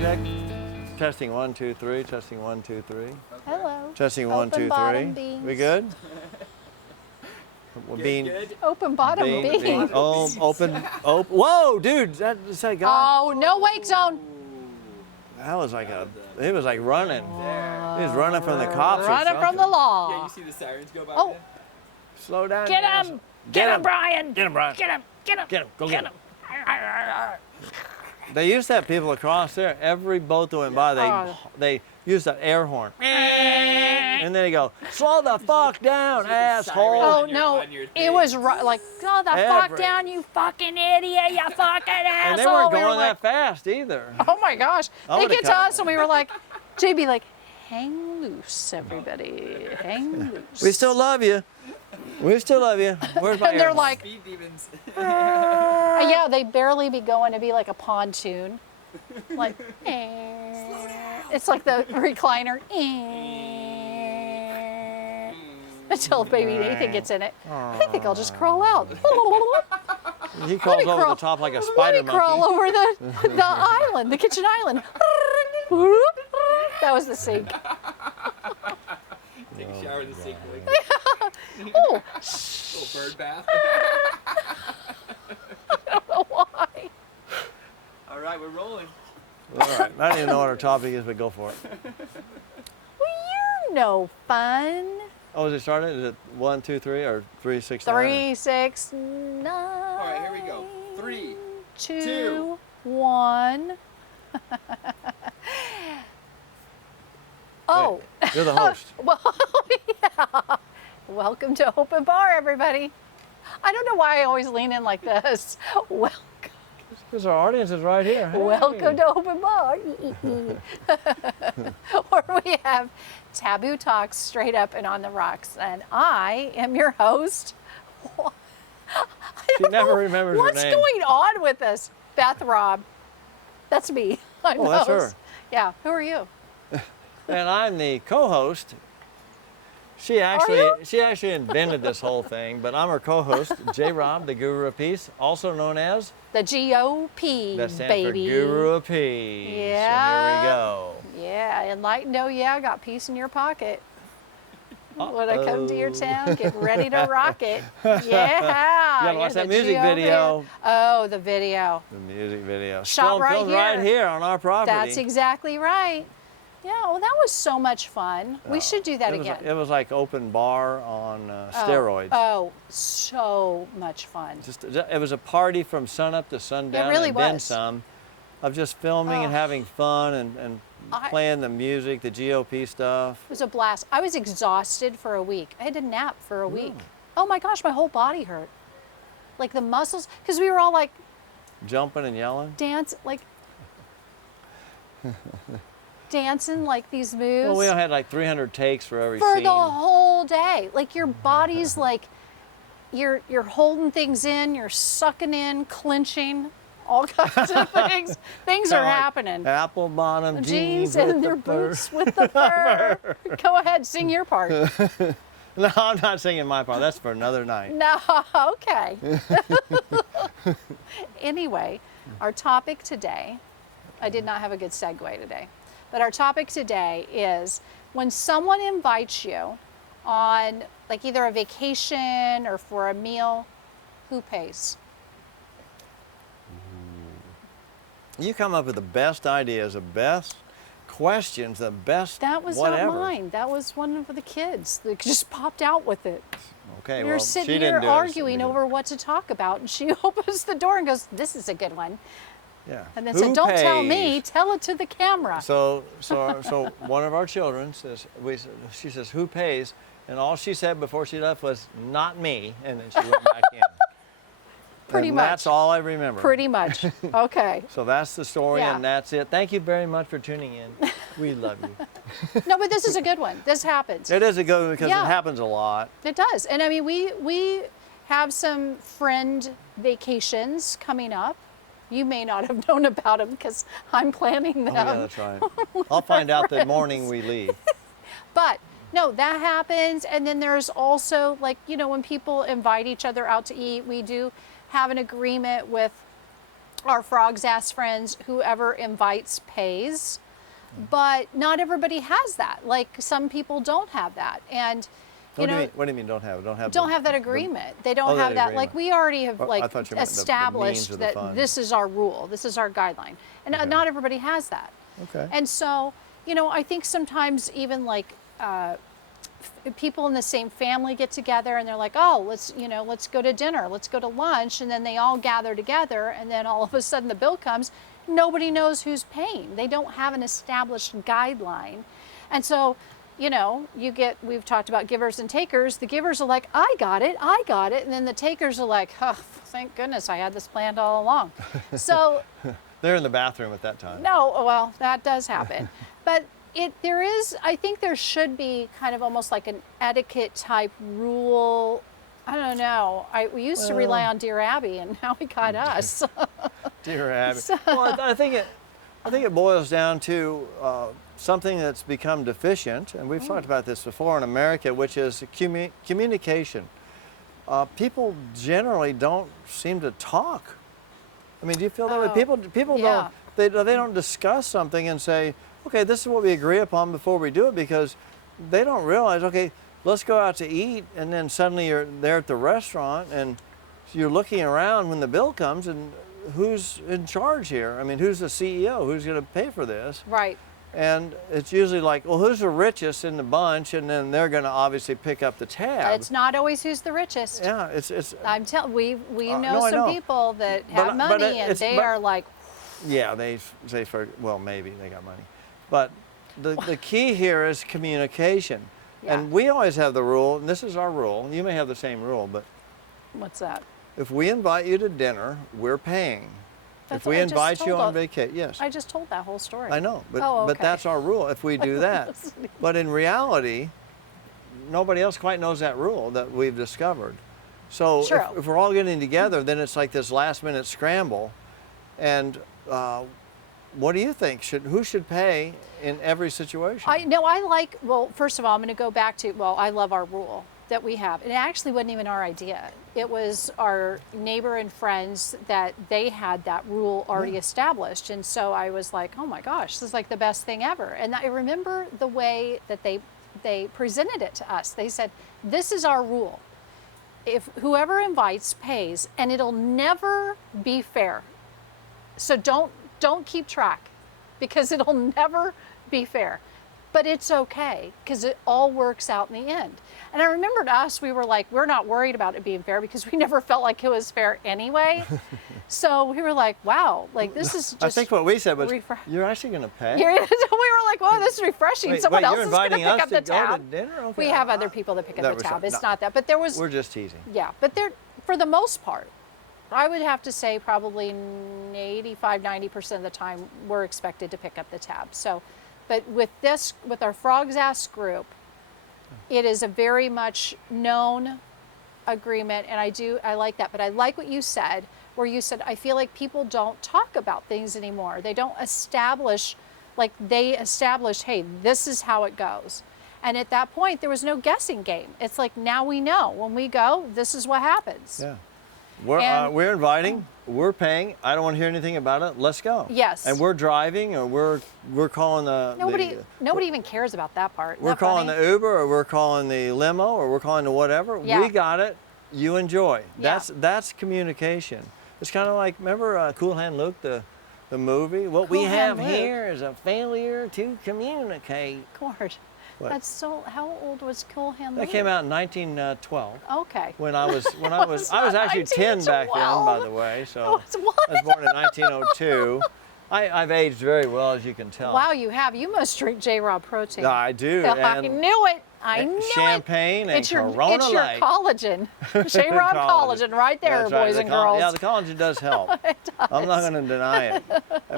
Sound check. Testing 1, 2, 3. Testing 1, 2, 3. Hello. Testing 1, 2, 3. bottom beans. We good? Well, Good. Open bottom beans. Oh, open. Whoa, dude! That's that guy. Oh, no wake zone. That was like he was like running. He was running from the cops. Running or from the something. law. Yeah, you see the sirens go by. Oh. there? Slow down. Get you him! asshole. Get him, Brian! Get him, Brian. Get him! Get him! Get him. Go get him. They used to have people across there. Every boat that went by, they used that air horn. And then they go, slow the fuck down, asshole. Oh, on your- no. on your It was like, slow the fuck Every- down, you fucking idiot, you fucking asshole. And they weren't We were going like, that fast either. oh my gosh. I They would've get to cut us and we were like, JB, like, hang loose, everybody. Hang loose. We still love you. We still love you. Where's my And air they're horn? like, Speed demons. yeah, they barely be going to be like a pontoon. Like, it's like the recliner. Until baby Nathan gets in it. I think I'll just crawl out. He crawls Let me over crawl- the top like a Let spider me crawl monkey. over the island, the kitchen island. That was the sink. Take a shower in the sink. Like, Oh, little bird bath. I don't know why. All right, we're rolling. All right. I don't even know what our topic is, but go for it. Well, you're no fun. Oh, is it started? Is it 1, 2, 3, or 3, 6, 9? 3, 6, 9. All right, here we go. 3, 2, 2. 1. Oh, You're the host. well, yeah. Welcome to Open Bar, everybody. I don't know why I always lean in like this. Welcome. Because our audience is right here. Hey. Welcome to Open Bar, where we have taboo talks straight up and on the rocks. And I am your host. I She don't never know remembers her what's name. going on with us. Beth Robb. That's me. I'm Oh, the that's host. her. Yeah. Who are you? And I'm the co-host. She actually invented this whole thing, but I'm her co-host, J. Rob, the Guru of Peace, also known as The GOP, that stands baby. for Guru of Peace. Yeah. And here we go. Yeah, enlightened. Oh yeah, got peace in your pocket. When I come to your town, get ready to rock it. Yeah. You gotta watch you're that the music GOP. video. Oh, the video. The music video. Shot right filmed here. right here on our property. That's exactly right. Yeah, well, that was so much fun. We should do that it was, again. It was like open bar on steroids. Oh, so much fun. It was a party from sun up to sundown really and then was. some, of just filming and having fun and playing the music, the GOP stuff. It was a blast. I was exhausted for a week. I had to nap for a week. Oh my gosh, my whole body hurt. Like the muscles, because we were all like Jumping and yelling. dancing like these moves. Well, we had like 300 takes for every for scene. the whole day. Like your body's like, you're holding things in, you're sucking in, clenching, all kinds of things. Things Kinda are like happening. Apple bottom Jeans jeans and with their the fur. boots with the fur. Go ahead, sing your part. No, I'm not singing my part. That's for another night. No, okay. Anyway, our topic today, I did not have a good segue today, but our topic today is when someone invites you on like either a vacation or for a meal, who pays? You come up with the best ideas, the best questions, the best That was whatever. not mine. That was one of the kids that just popped out with it. Okay, We were well, sitting she here didn't do it, so arguing we over what to talk about, and she opens the door and goes, "This is a good one." Yeah. And then Who said, "Don't tell me, pays? tell it to the camera." So one of our children says, she says, who pays? And all she said before she left was, not me. And then she went back in. Pretty And much. That's all I remember. Pretty much. Okay. So that's the story, Yeah. and that's it. Thank you very much for tuning in. We love you. No, but this is a good one. This happens. It is a good one because Yeah. it happens a lot. It does. And I mean, we have some friend vacations coming up. You may not have known about them because I'm planning them. Oh, yeah, that's right. I'll find out the morning we leave. But no, that happens. And then there's also like, when people invite each other out to eat, we do have an agreement with our Frog's Ass friends, whoever invites pays. But not everybody has that. Like some people don't have that. And you know, What do you mean don't have it? don't have that agreement. They don't Oh, have that that. Like agreement. we already have Oh, I like thought you meant the means established of the that fund. this is our rule. This is our guideline. And Okay. not everybody has that. Okay. And so, you know, I think sometimes even like people in the same family get together and they're like, oh, let's go to dinner, let's go to lunch, and then they all gather together, and then all of a sudden the bill comes. Nobody knows who's paying. They don't have an established guideline, and so. You know, we've talked about givers and takers. The givers are like, I got it. And then the takers are like, oh, thank goodness I had this planned all along. So, They're in the bathroom at that time. no, well, that does happen. But I think there should be kind of almost like an etiquette type rule. I don't know. We used to rely on Dear Abby, and now we got us. Dear Abby. Well, I think it boils down to something that's become deficient, and we've talked about this before in America, which is communication. People generally don't seem to talk. I mean, do you feel that way? People yeah. don't they don't discuss something and say, okay, this is what we agree upon before we do it, because they don't realize, okay, let's go out to eat, and then suddenly you're there at the restaurant and you're looking around when the bill comes, and who's in charge here? I mean, who's the CEO? Who's going to pay for this? Right. And it's usually like, well, who's the richest in the bunch? And then they're going to obviously pick up the tab. It's not always who's the richest. Yeah, it's. I'm telling we know no, I some know. people that But- have but money and it's- they but- are like, Yeah, they say for, well, maybe they got money, but the key here is communication. Yeah. And we always have the rule, and this is our rule. You may have the same rule, but what's that? if we invite you to dinner, we're paying. That's If we what I just invite you told on of- vacation, yes. I just told that whole story. I know, but Oh, but okay. that's our rule. If we do that, but in reality, nobody else quite knows that rule that we've discovered. So True. if we're all getting together, then it's like this last-minute scramble. And what do you think? Who should pay in every situation? Well, first of all, I'm going to go back to, I love our rule that we have. It actually wasn't even our idea. It was our neighbor and friends that they had that rule already established. And so I was like, oh my gosh, this is like the best thing ever. And I remember the way that they presented it to us. They said, this is our rule. If whoever invites pays, and it'll never be fair. So don't keep track, because it'll never be fair. But it's okay, because it all works out in the end. And I remember to us, we were like, we're not worried about it being fair, because we never felt like it was fair anyway. So we were like, wow, like this is just. I think what we said was, refresh- you're actually going to pay? So we were like, well, this is refreshing. Someone else you're is going to inviting pick us up the to go to tab. dinner? Okay. We have other people that pick up That the was- tab. It's no. not that, but there was. We're just teasing. Yeah, but for the most part, I would have to say probably 85-90% of the time we're expected to pick up the tab. So, but with our Frog's Ass group, it is a very much known agreement, and I like that. But I like what you said, where you said, I feel like people don't talk about things anymore. They don't establish, hey, this is how it goes. And at that point, there was no guessing game. It's like, now we know. When we go, this is what happens. Yeah. And- We're inviting, we're paying. I don't want to hear anything about it. Let's go. Yes. And we're driving, or we're calling the Nobody even cares about that part. Isn't we're that calling funny? the Uber, or we're calling the limo, or we're calling the whatever. Yeah. We got it. You enjoy. Yeah. That's communication. It's kind of like, remember Cool Hand Luke, the movie. What we Cool have Hand Luke. here is a failure to communicate. Gord, What? that's so. How old was Cool Hand That Luke? came out in 1912. Okay. When I was I was not actually 10 back then, by 1912. the way. So Oh, it's what? I was born in 1902. I've aged very well, as you can tell. Wow, you have. You must drink J-Rob protein. I do. I and knew it. I knew champagne it. and It's your Corona collagen. J-Rob collagen right there, That's right. boys The and girls. Yeah, the collagen does help. I'm not going to deny it.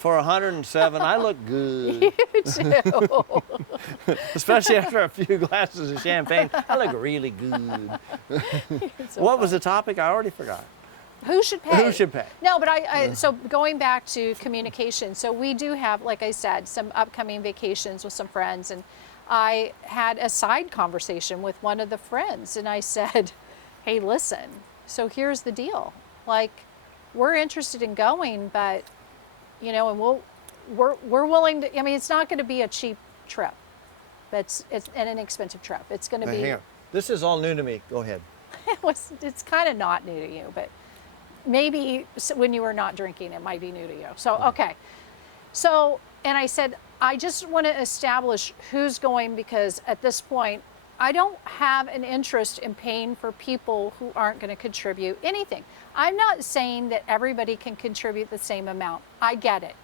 For 107, I look good. You too. Especially after a few glasses of champagne, I look really good. So What was the topic? I already forgot. Who should pay? Who should pay? No, but so going back to communication, so we do have, like I said, some upcoming vacations with some friends, and I had a side conversation with one of the friends, and I said, hey, listen, so here's the deal. Like, we're interested in going, but you know, and we're willing to. I mean, it's not going to be a cheap trip. It's an inexpensive trip. It's going to Now, be. hang on. This is all new to me. Go ahead. It's kind of not new to you, but maybe when you were not drinking, it might be new to you. So, okay. So, and I said, I just want to establish who's going, because at this point, I don't have an interest in paying for people who aren't going to contribute anything. I'm not saying that everybody can contribute the same amount. I get it.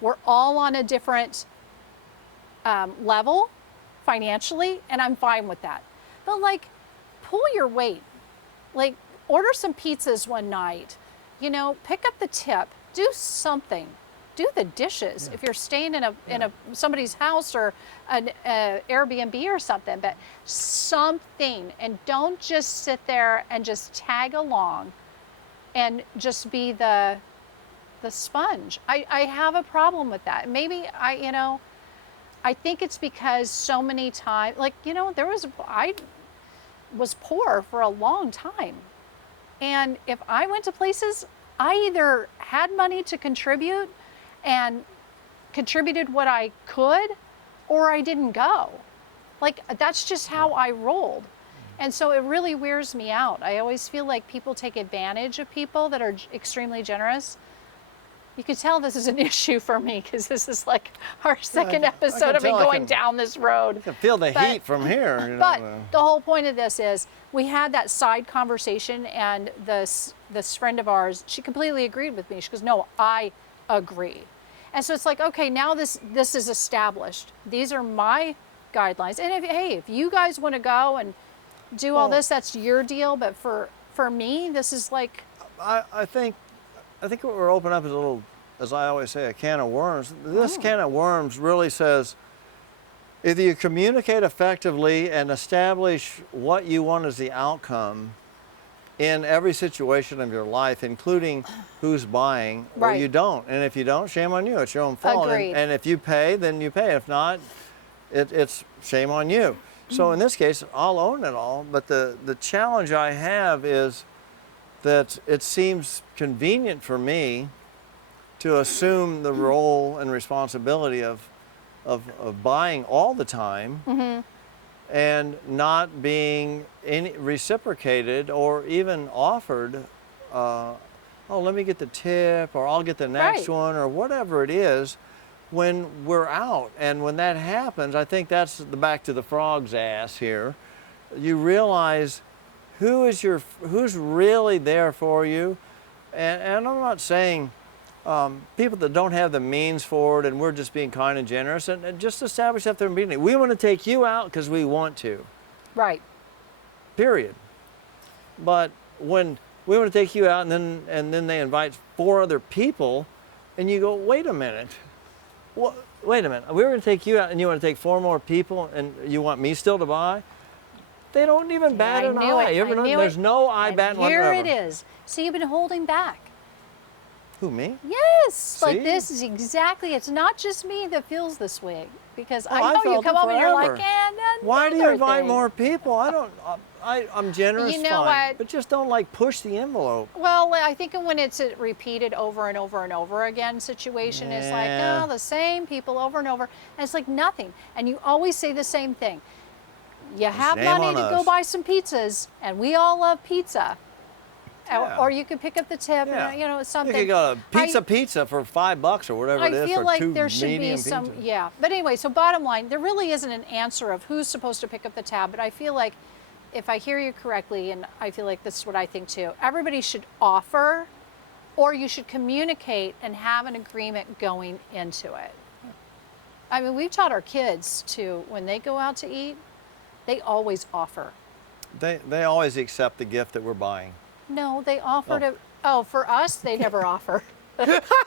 We're all on a different level financially, and I'm fine with that. But like, pull your weight. Like, order some pizzas one night, you know, pick up the tip, do something, do the dishes. If you're staying in a somebody's house or an Airbnb or something, but something, and don't just sit there and just tag along and just be the sponge. I have a problem with that. Maybe I think it's because so many times, like, you know, I was poor for a long time. And if I went to places, I either had money to contribute and contributed what I could, or I didn't go. Like, that's just how I rolled. And so it really wears me out. I always feel like people take advantage of people that are extremely generous. You can tell this is an issue for me, because this is like our second episode of me going down this road. I can feel the heat from here. You know, But the whole point of this is, we had that side conversation, and this friend of ours, she completely agreed with me. She goes, no, I agree. And so it's like, okay, now this is established. These are my guidelines. And if you guys want to go and do all this, that's your deal. But for me, this is like, I think what we're opening up is a little, as I always say, a can of worms. This can of worms really says, either you communicate effectively and establish what you want as the outcome in every situation of your life, including who's buying, or Right. you don't. And if you don't, shame on you. It's your own fault. Agreed. And if you pay, then you pay. If not, it's shame on you. So in this case, I'll own it all. But the challenge I have is that it seems convenient for me to assume the role and responsibility of buying all the time and not being reciprocated or even offered, oh, let me get the tip, or I'll get the next Right. one, or whatever it is when we're out. And when that happens, I think that's the back to the frog's ass here. You realize who's really there for you. And I'm not saying people that don't have the means for it, and we're just being kind and generous, and just establish that they're meeting. We want to take you out because we want to, right. period. But when we want to take you out, and then they invite 4 other people, and you go, wait a minute, wait a minute, we were going to take you out, and you want to take 4 more people, and you want me still to buy? They don't even bat an eye. There's no eye bat whatsoever. Here it is. So you've been holding back. Who, me? Yes, like See? this is exactly. It's not just me that feels this way, because Oh, I I know you felt come it home and you're like, forever. Why Why do you invite more people? I'm generous, You know fine, what? but just don't like push the envelope. Well, I think when it's a repeated over and over and over again situation, it's like, Yeah. oh, the same people over and over. And it's like nothing. And you always say the same thing. You have Shame money on to go us. buy some pizzas, and we all love pizza. Yeah. Or you could pick up the tip, Yeah. and, it's You something. could go to pizza for $5 or whatever it I is feel for like 2 there should be medium some, pizzas. yeah. But anyway, so bottom line, there really isn't an answer of who's supposed to pick up the tab, but I feel like, if I hear you correctly, and I feel like this is what I think too, everybody should offer, or you should communicate and have an agreement going into it. I mean, we've taught our kids to, when they go out to eat, they always offer. They always accept the gift that we're buying. No, they offer Oh. to, for us, they never offer.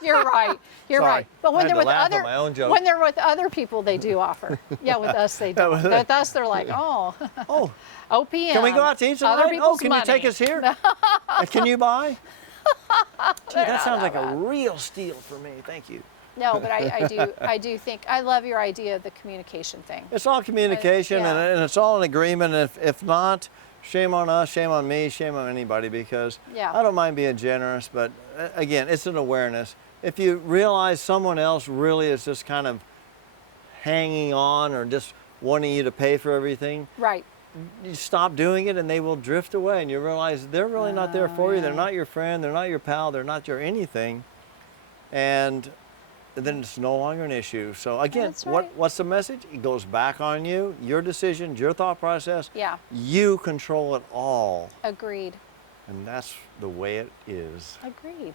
You're right. You're Sorry. right. But when I had they're to with laugh at other, my own joke. when they're with other people, they do offer. Yeah, with us they don't. With us, they're like, oh, Oh, OPM. can we go out to eat Other tonight? Oh, people's can money. you take us here? Can you buy? Gee, that sounds like a real steal for me. Thank you. No, but I do think, I love your idea of the communication thing. It's all communication, yeah. and it's all an agreement. If not, shame on us, shame on me, shame on anybody, because Yeah. I don't mind being generous, but again, it's an awareness. If you realize someone else really is just kind of hanging on or just wanting you to pay for everything, Right. you stop doing it and they will drift away, and you realize they're really not there for you. They're not your friend, they're not your pal, they're not your anything. And then it's no longer an issue. So again, That's right. what's the message? It goes back on you, your decisions, your thought process. Yeah. You control it all. Agreed. And that's the way it is. Agreed.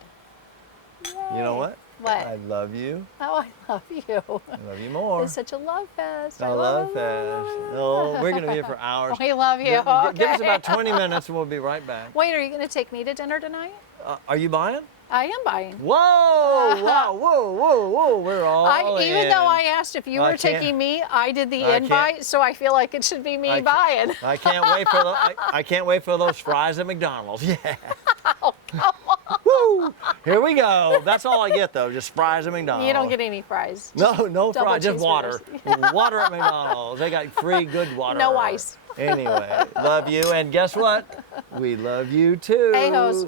You know what? What? I love you. Oh, I love you. I love you more. It's such a love fest. I love fest. Oh, we're going to be here for hours. We love you. Give us Okay. about 20 minutes and we'll be right back. Wait, are you going to take me to dinner tonight? Are you buying? I am buying. Whoa! Wow! Whoa! Whoa! Whoa! We're all Even in. though I asked if you I were can't- taking me, I did the I can't- invite, so I feel like it should be me I buying. I can't wait for I can't wait for those fries at McDonald's. Yeah. Oh, come on. Woo! Here we go. That's all I get though, just fries at McDonald's. You don't get any fries. No double fries, just water. cheeseburgers. Water at McDonald's. They got free good water. No ice. Anyway, love you, and guess what? We love you too. A-hos.